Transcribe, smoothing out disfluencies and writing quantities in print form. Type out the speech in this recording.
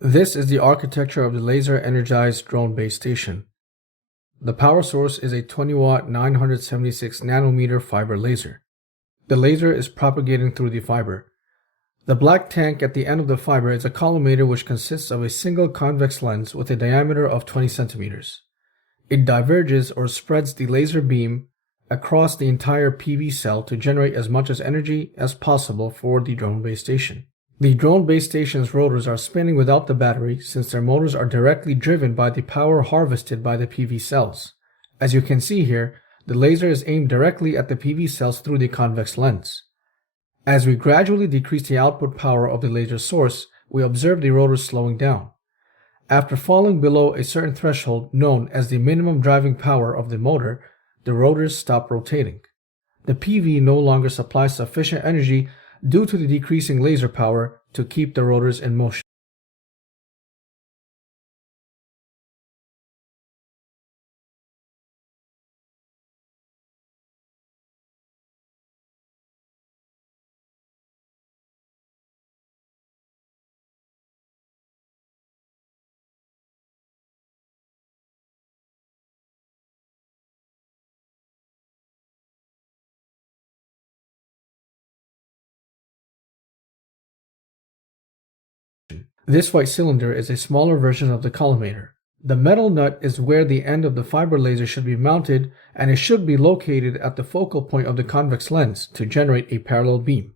This is the architecture of the laser energized drone base station. The power source is a 20-watt 976 nanometer fiber laser. The laser is propagating through the fiber. The black tank at the end of the fiber is a collimator which consists of a single convex lens with a diameter of 20 centimeters. It diverges or spreads the laser beam across the entire PV cell to generate as much energy as possible for the drone base station. The drone base station's rotors are spinning without the battery since their motors are directly driven by the power harvested by the PV cells. As you can see here, the laser is aimed directly at the PV cells through the convex lens. As we gradually decrease the output power of the laser source, we observe the rotors slowing down. After falling below a certain threshold known as the minimum driving power of the motor, the rotors stop rotating. The PV no longer supplies sufficient energy due to the decreasing laser power to keep the rotors in motion. This white cylinder is a smaller version of the collimator. The metal nut is where the end of the fiber laser should be mounted, and it should be located at the focal point of the convex lens to generate a parallel beam.